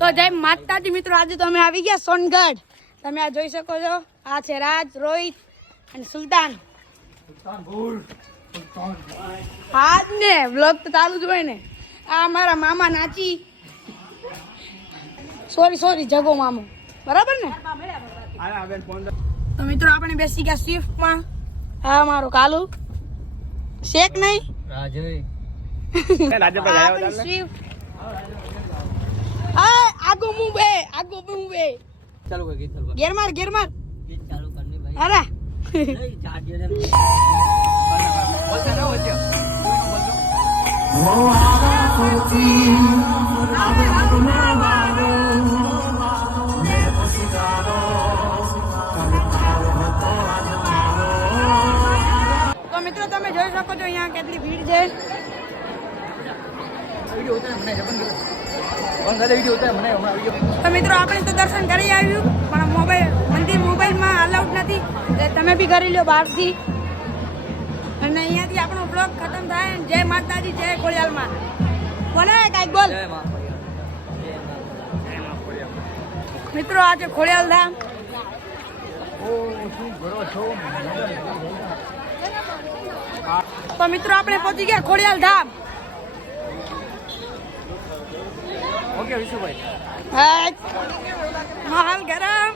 તો જય માતાજી મિત્રો, આજે તો અમે આવી ગયા સોનગઢ. તમે આ જોઈ શકો છો, આ છે રાજ, રોહિત અને સુલતાન. હા જ ને, વ્લોગ તો ચાલુ જ હોય ને. આ અમારા મામા નાચી, સોરી જગો મામો, બરાબર ને? તો મિત્રો આપણે બેસી ગયા સ્વિફ્ટમાં. હા મારો કાલુ શેક નહીં સ્વિફ્ટ. આગો મુંબે ચાલુ કર ગીત ચાલુ ગેર માર ગીત ચાલુ કરને ભાઈ. અરે નહીં ચાર્જર ને બોલતા ન હોય તો મિત્રો તમે જોઈ શકો છો અહીંયા કેટલી ભીડ છે. વિડિયો ઉતાર મને જબન ગયો બંધ વિડિયો ઉતાર મને હમણાં વિડિયો. તો મિત્રો આપણે તો દર્શન કરી આવ્યું, પણ મોબાઈલમાં અલાઉડ નથી. તમે બી કરી લો બહારથી. અને અહીંયાથી આપણો બ્લોગ ખતમ થાય. જય માતાજી, જય ખોડિયાલમાં. બોલે કાંઈક બોલ. જય માં ખોડિયાલ. મિત્રો આ છે ખોડિયાલ ધામ. તો મિત્રો આપણે પહોંચી ગયા ખોડિયાલ ધામ. ઓકે વિશુભાઈ. માહોલ ગરમ.